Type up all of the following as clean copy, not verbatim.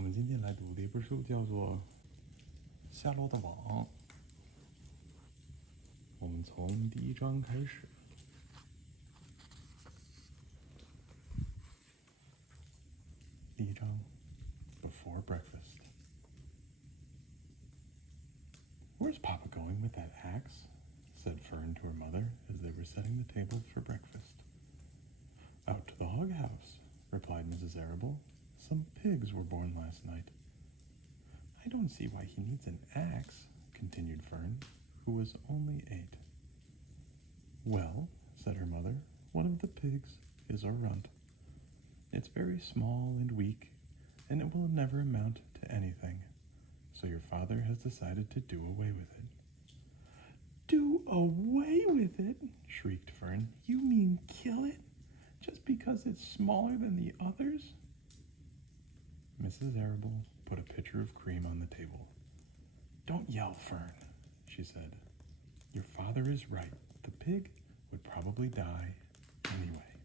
我们今天来读的一本书叫做《夏洛的网》。我们从第一章开始。第一章 Before Breakfast. "Where's Papa going with that axe?" said Fern to her mother as they were setting the table for breakfast. "Out to the hog house," replied Mrs. Arable. "Some pigs were born last night." "I don't see why he needs an axe," continued Fern, who was only 8. "Well," said her mother, "one of the pigs is a runt. It's very small and weak, and it will never amount to anything. So your father has decided to do away with it." "Do away with it?" shrieked Fern. "You mean kill it? Just because it's smaller than the others?" Mrs. Arable put a pitcher of cream on the table. "Don't yell, Fern," she said. "Your father is right. The pig would probably die anyway."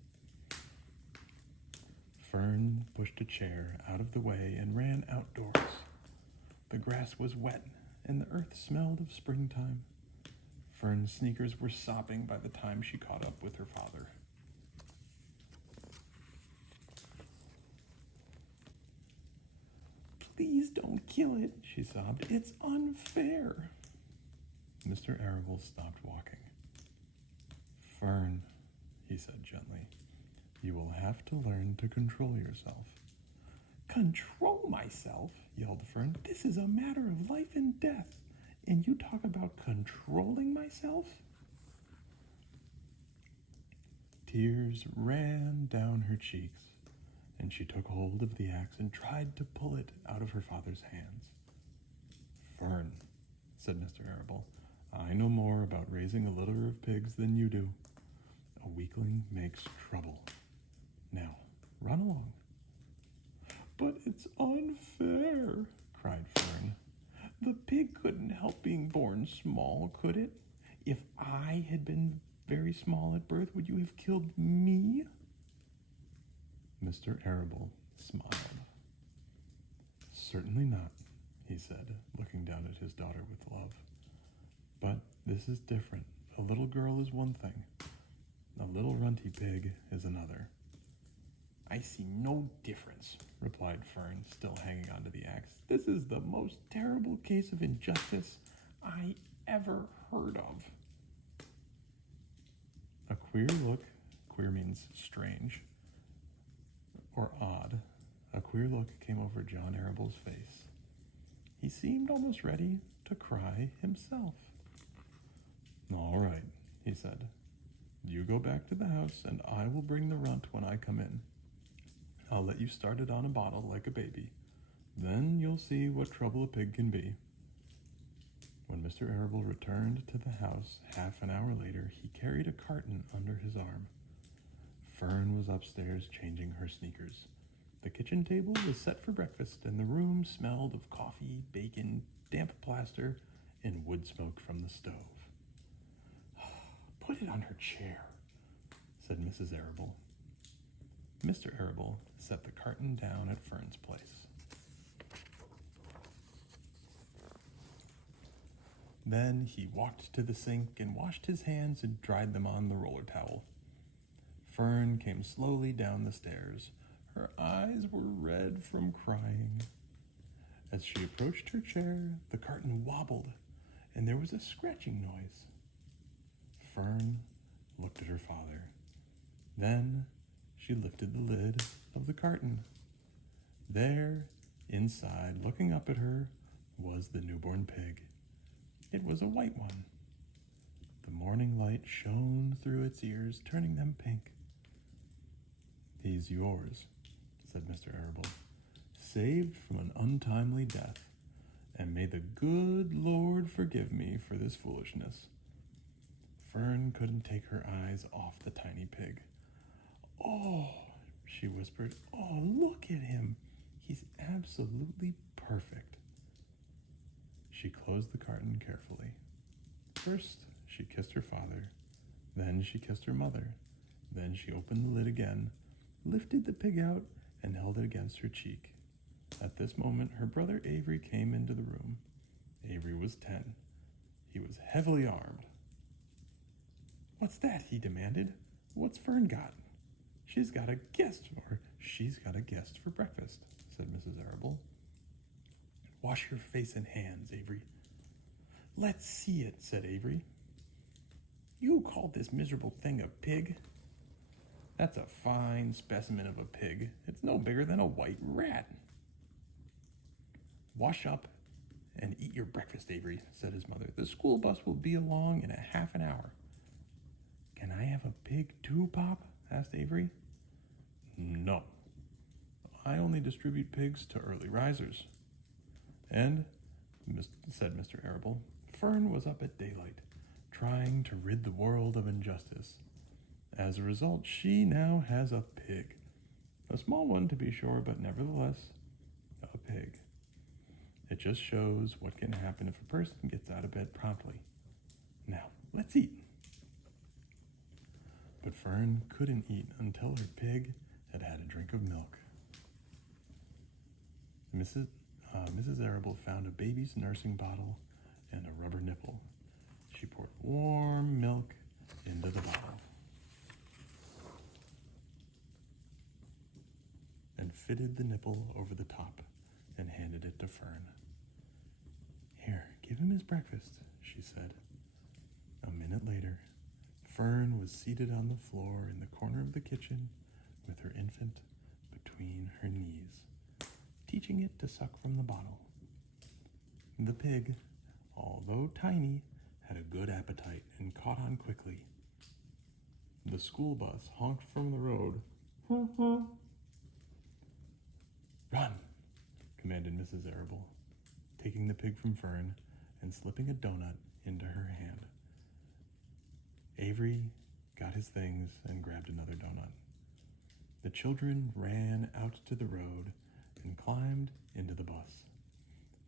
Fern pushed a chair out of the way and ran outdoors. The grass was wet, and the earth smelled of springtime. Fern's sneakers were sopping by the time she caught up with her father. "Please don't kill it," she sobbed. "It's unfair." Mr. Arable stopped walking. "Fern," he said gently, "you will have to learn to control yourself." "Control myself?" yelled Fern. "This is a matter of life and death, and you talk about controlling myself?" Tears ran down her cheeks, and she took hold of the axe and tried to pull it out of her father's hands. "Fern," said Mr. Arable, "I know more about raising a litter of pigs than you do. A weakling makes trouble. Now, run along." "But it's unfair," cried Fern. "The pig couldn't help being born small, could it? If I had been very small at birth, would you have killed me?" Mr. Arable smiled. "Certainly not," he said, looking down at his daughter with love. "But this is different. A little girl is one thing. A little runty pig is another." "I see no difference," replied Fern, still hanging onto the axe. "This is the most terrible case of injustice I ever heard of." A queer look, queer means strange or odd, a queer look came over John Arable's face. He seemed almost ready to cry himself. "All right," he said. "You go back to the house, and I will bring the runt when I come in. I'll let you start it on a bottle like a baby. Then you'll see what trouble a pig can be." When Mr. Arable returned to the house half an hour later, he carried a carton under his arm. Fern was upstairs changing her sneakers. The kitchen table was set for breakfast, and the room smelled of coffee, bacon, damp plaster, and wood smoke from the stove. "Put it on her chair," said Mrs. Arable. Mr. Arable set the carton down at Fern's place. Then he walked to the sink and washed his hands and dried them on the roller towel. Fern came slowly down the stairs. Her eyes were red from crying. As she approached her chair, the carton wobbled, and there was a scratching noise. Fern looked at her father. Then she lifted the lid of the carton. There, inside, looking up at her, was the newborn pig. It was a white one. The morning light shone through its ears, turning them pink. "He's yours," said Mr. Arable, "saved from an untimely death, and may the good Lord forgive me for this foolishness." Fern couldn't take her eyes off the tiny pig. "Oh," she whispered, "oh, look at him. He's absolutely perfect." She closed the carton carefully. First, she kissed her father. Then she kissed her mother. Then she opened the lid again, lifted the pig out, and held it against her cheek. At this moment, her brother Avery came into the room. Avery was 10. He was heavily armed. "What's that?" he demanded. "What's Fern got?" She's got a guest for breakfast," said Mrs. Arable. "Wash your face and hands, Avery." "Let's see it," said Avery. "You called this miserable thing a pig?" "That's a fine specimen of a pig. It's no bigger than a white rat." "Wash up and eat your breakfast, Avery," said his mother. "The school bus will be along in a half an hour." "Can I have a pig too, Pop?" asked Avery. "No. I only distribute pigs to early risers." And, said Mr. Arable, Fern was up at daylight, trying to rid the world of injustice. As a result, she now has a pig. A small one, to be sure, but nevertheless, a pig. It just shows what can happen if a person gets out of bed promptly. "Now, let's eat." But Fern couldn't eat until her pig had had a drink of milk. Mrs. Arable found a baby's nursing bottle and a rubber nipple. She poured warm milk into the bottle and fitted the nipple over the top and handed it to Fern. "Here, give him his breakfast," she said. A minute later, Fern was seated on the floor in the corner of the kitchen with her infant between her knees, teaching it to suck from the bottle. The pig, although tiny, had a good appetite and caught on quickly. The school bus honked from the road. "Run," commanded Mrs. Arable, taking the pig from Fern and slipping a donut into her hand. Avery got his things and grabbed another donut. The children ran out to the road and climbed into the bus.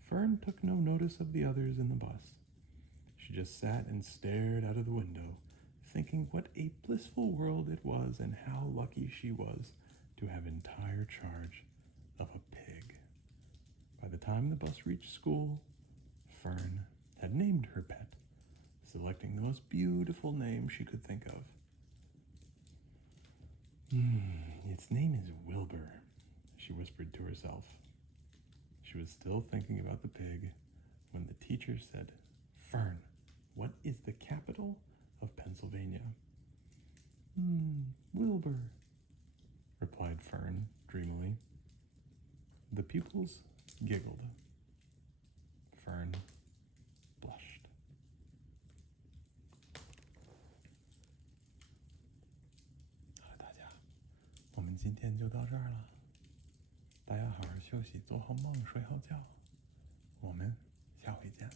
Fern took no notice of the others in the bus. She just sat and stared out of the window, thinking what a blissful world it was and how lucky she was to have entire charge of a pig. By the time the bus reached school, Fern had named her pet, selecting the most beautiful name she could think of. Its name is Wilbur," she whispered to herself. She was still thinking about the pig when the teacher said, "Fern, what is the capital of Pennsylvania?" "Wilbur," replied Fern dreamily. The pupils giggled. Fern blushed. 好了，大家，我们今天就到这儿了。大家好好休息，做好梦，睡好觉。我们下回见。